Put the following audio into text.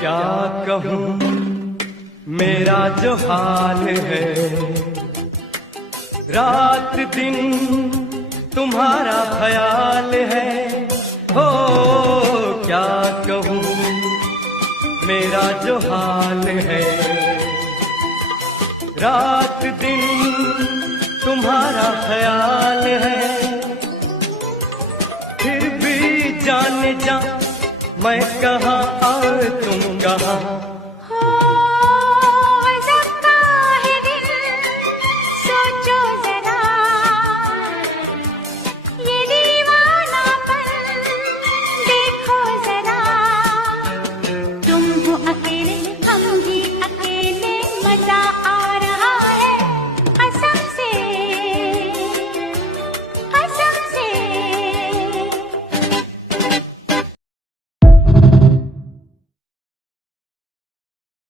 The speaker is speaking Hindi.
क्या कहूँ मेरा जो हाल है, रात दिन तुम्हारा ख्याल है। हो क्या कहूँ मेरा जो हाल है, रात दिन तुम्हारा ख्याल है। फिर भी जाने जा मैं कहाँ और तुम कहाँ,